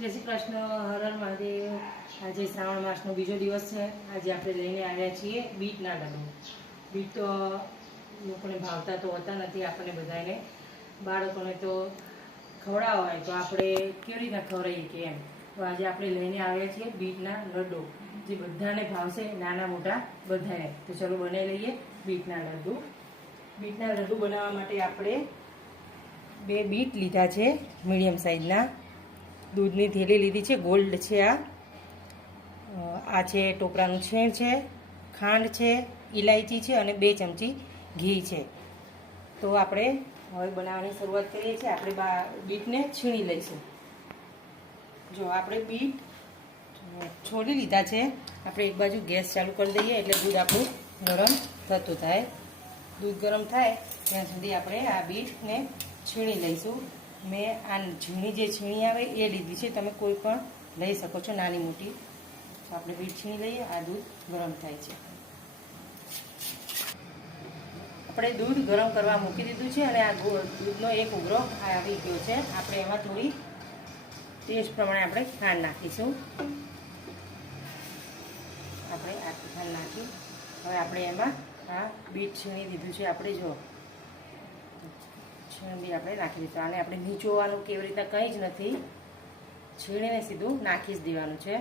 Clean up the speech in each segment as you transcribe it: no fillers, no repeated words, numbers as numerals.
જય શ્રી કૃષ્ણ, હર હર મહાદેવ। આજે શ્રાવણ માસનો બીજો દિવસ છે। આજે આપણે લઈને આવ્યા છીએ બીટના લડ્ડુ। બીટ તો લોકોને ભાવતા તો હોતા નથી, આપણને બધાને બાળકોને તો ખવડાવવા હોય તો આપણે કેવી રીતના ખવડાવીએ કે એમ। તો આજે આપણે લઈને આવ્યા છીએ બીટના લડ્ડુ, જે બધાને ભાવશે, નાના મોટા બધાને। તો ચલો બનાવી લઈએ બીટના લડ્ડુ। બીટના લડ્ડુ બનાવવા માટે આપણે 2 બીટ લીધા છે, મીડિયમ સાઇઝના। दूधनी थैली लीधी है, गोल्ड है। आ छे टोपरानु छेण है, खांड है, इलायची है और 2 चमची घी है। तो आपणे हवे बनावવાની શરૂઆત કરીએ છીએ। આપણે બીટને છીણી લઈશું। જો આપણે બીટ છોડી લીધા છે। આપણે એક બાજુ ગેસ ચાલુ કરી દઈએ એટલે दूध આપણું ગરમ થતું થાય। दूध गरम थाय ત્યાં સુધી આપણે આ બીટને છીણી લઈશું। मैं आ झीणी जे छीणी आवे ए लीधी है, तमे कोई पण लई सको छो, नानी मोटी। तो आपणे बीट छीणी लईए। आ दूध गरम थाय छे, आपणे दूध गरम करवा मूकी दीधुं छे अने आ दूधनो एक उभरो आवी गयो छे। आपणे एमां थोड़ी टेस्ट प्रमाणे आपणे खांड नाखीशुं। आपणे आटली खांड नाखी हवे आपणे एमां आ बीट छीणी दीधुं छे। आपणे जो छीणी આપણે નાખી દઈશું। આને આપણે નીચોવાનું કેવી રીતના કંઈ જ નથી, છીણીને સીધું નાખી જ દેવાનું છે।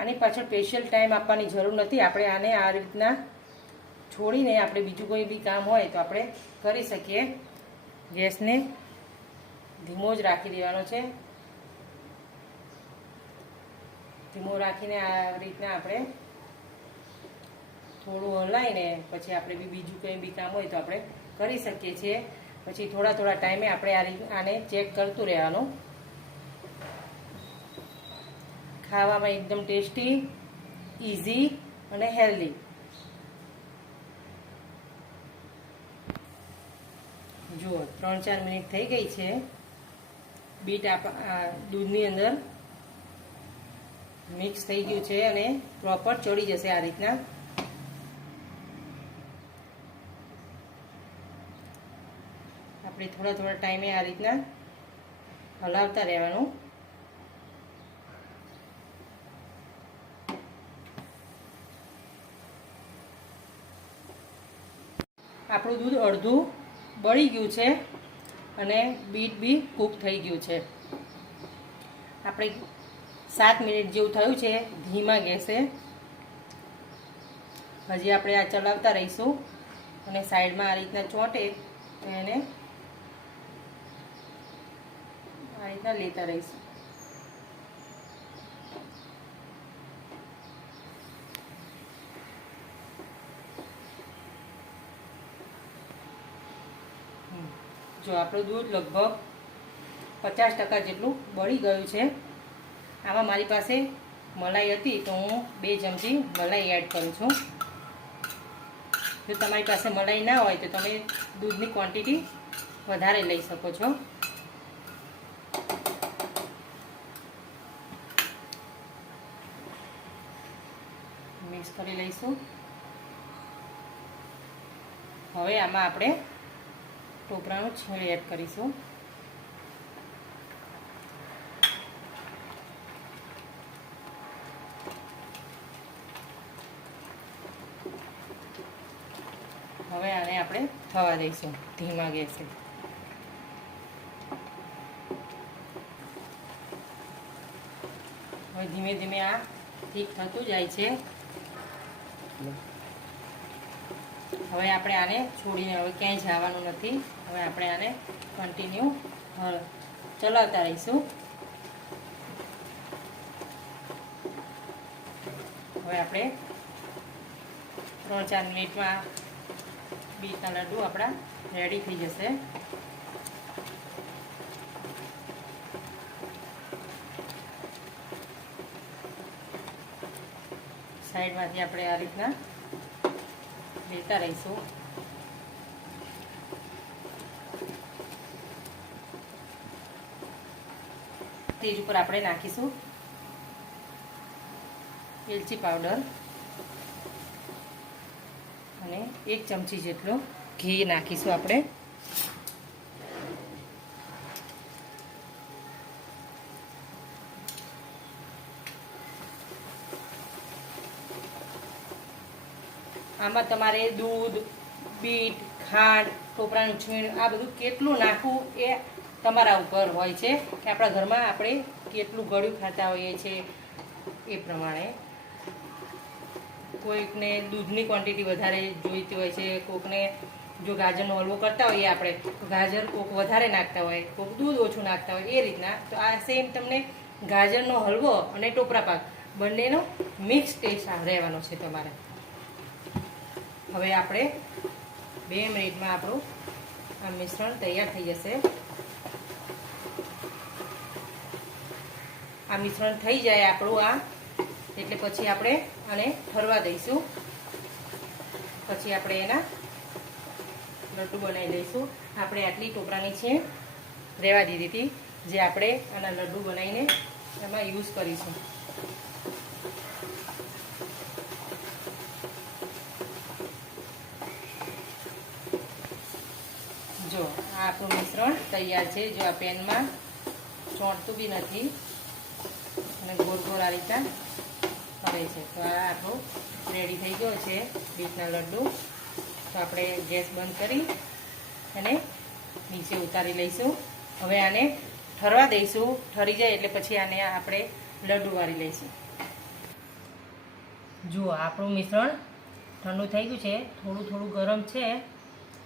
આની પાછળ સ્પેશિયલ ટાઈમ આપવાની જરૂર નથી। આપણે આને આ રીતના છોડીને આપણે બીજું કોઈ બી કામ હોય તો આપણે કરી શકીએ। ગેસને ધીમો જ રાખી દેવાનો છે। ધીમો રાખીને આ રીતના આપણે થોડું હલાવીને પછી આપણે બીજું કંઈ બી કામ હોય તો આપણે કરી શકીએ છીએ। પછી થોડા થોડા ટાઈમે આપણે આને ચેક કરતું રહેવાનું। ખાવામાં એકદમ ટેસ્ટી, ઇઝી અને હેલ્ધી। જુઓ 3-4 મિનિટ થઈ ગઈ છે। બીટ દૂધની અંદર मिक्स थई गयुं छे अने प्रॉपर चढ़ी जशे। आ रीतना आपणे थोड़ा थोड़ा टाइमे आ रीतना हलावता रहेवानुं। आपणुं दूध अर्धुं बળી गयुं छे अने बीट बी कूक थई गयुं छे। आपणे 7 मिनिट जेवुं थयुं छे धीमा गैसे। हजी आपणे आ चलावता रहीशुं अने साइडमां आ रीतना ચોંટે तो एने आ रीतना लेता रहीशुं। जो आपणुं दूध लगभग 50% जेटલું બળી ગયું છે। आमां मारी पासे मलाई हती तो हूँ 2 चमची मलाई एड करूँ छूँ। जो तमारी पासे मलाई ना होय तो तमे दूधनी क्वॉंटिटी वधारे लई सको छो। मिक्स करी लईशुं। हवे आमां आपणे टोपरानुं छीण एड करीशुं। हवे आने आपणे थवा दईशुं धीमा गैसे। हवे धीमे धीमे आ ठीक थतुं जाय छे। हवे आपणे आने छोड़ीने हवे क्यांय जवानुं नथी। हवे आपणे आने कन्टिन्यू चलावता रहीशुं। हवे आपणे 3-4 मिनिटमां बीटना लड्डू अपना रेडी थई जशे। साइड मांथी आपणे आ रीतना लेता रहीशुं। तेज पर आपणे नाखीशुं एलची पाउडर અને 1 ચમચી જેટલું ઘી નાખીશું આપણે. આમાં તમારે દૂધ, બીટ, ખાંડ, ટોપરાનું છીણ આ બધું કેટલું નાખવું એ તમારા ઉપર હોય છે કે આપણા ઘરમાં આપણે કેટલું ગળ્યું ખાતા હોઈએ છીએ એ પ્રમાણે. કોઈકને દૂધની ક્વોન્ટિટી વધારે જોઈતી હોય છે, કોઈકને જો ગાજરનો હલવો કરતા હોઈએ આપણે તો ગાજર કોઈક વધારે નાખતા હોય, કોઈક દૂધ ઓછું નાખતા હોય એ રીતના. તો આ સેમ તમને ગાજરનો હલવો અને ટોપરા પાક બંનેનો મિક્સ ટેસ્ટ રહેવાનો છે તમારે. હવે આપણે 2 મિનિટમાં આપણું આ મિશ્રણ તૈયાર થઈ જશે. આ મિશ્રણ થઈ જાય આપણું એટલે પછી આપણે આને ઠરવા દઈશું. પછી આપણે એના લડ્ડુ બનાવી લઈશું. આપણે આટલી ટોપરાની છે રહેવા દીધી હતી, જે આપણે આના લડ્ડુ બનાવીને એમાં યુઝ કરીશું. જો આ આપણું મિશ્રણ તૈયાર છે. જો આ પેનમાં ચોંટતું બી નથી અને ગોળ ગોળ આ રીતના ફરે છે. તો આ આપણું રેડી થઈ ગયો છે બીટના લડ્ડુ. તો આપણે ગેસ બંધ કરી અને નીચે ઉતારી લઈશું. હવે આને ઠરવા દઈશું. ઠરી જાય એટલે પછી આને આપણે લડ્ડુ વાળી લઈશું. જુઓ આપણું મિશ્રણ ઠંડુ થઈ ગયું છે. થોડું થોડું ગરમ છે,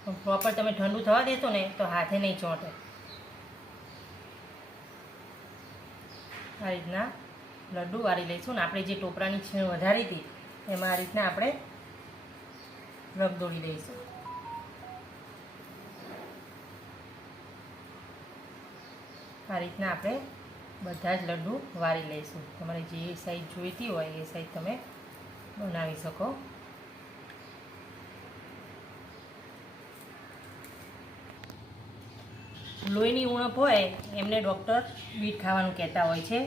પણ પ્રોપર તમે ઠંડુ થવા દેશો ને તો હાથે નહીં ચોંટે. આ રીતના લડ્ડુ વાળી લઈશું ને આપણે જે ટોપરાની છીણ વધારી હતી એમાં આ રીતના આપણે રગદોળી લઈશું. આ રીતના આપણે બધા જ લડ્ડુ વાળી લઈશું. તમારે જે સાઈઝ જોઈતી હોય એ સાઈઝ તમે બનાવી શકો. લોહીની ઉણપ હોય એમને ડૉક્ટર બીટ ખાવાનું કહેતા હોય છે.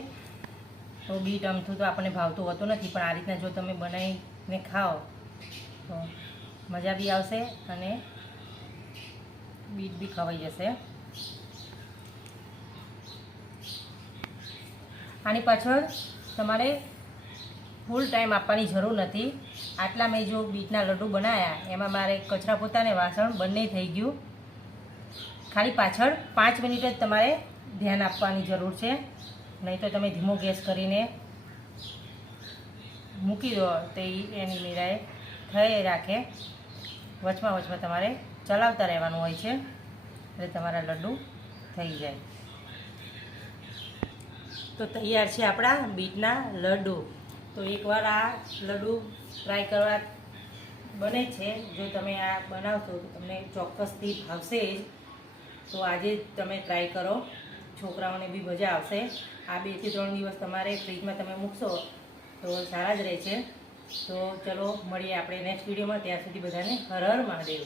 તો બીટ અમથું તો આપણને ભાવતું હોતું નથી, પણ આ રીતના જો તમે બનાવીને ખાઓ તો મજા બી આવશે અને બીટ બી ખવાઈ જશે. આની પાછળ તમારે ફૂલ ટાઈમ આપવાની જરૂર નથી. આટલા મેં જો બીટના લડ્ડુ બનાવ્યા એમાં મારે કચરા પોતાને વાસણ બંને થઈ ગયું. ખાલી પાછળ 5 મિનિટ જ તમારે ધ્યાન આપવાની જરૂર છે, નહીં તો તમે ધીમો ગેસ કરીને મૂકી દો તો એની નિરાએ થઈ રાખે. વચમાં તમારે ચલાવતા રહેવાનું હોય છે એટલે તમારા લડ્ડુ થઈ જાય. તો તૈયાર છે આપણા બીટના લડ્ડુ. તો એકવાર આ લડ્ડુ ટ્રાય કરવા બને છે. જો તમે આ બનાવશો તો તમને ચોક્કસથી ભાવશે જ. તો આજે તમે ટ્રાય કરો, છોકરાઓને બી મજા આવશે. આ 2 થી 3 દિવસ તમારે ફ્રીજમાં તમે મૂકશો તો સારા જ રહે છે. તો ચલો મળીએ આપણે નેક્સ્ટ વિડીયોમાં. ત્યાં સુધી બધાને હર હર મહાદેવ.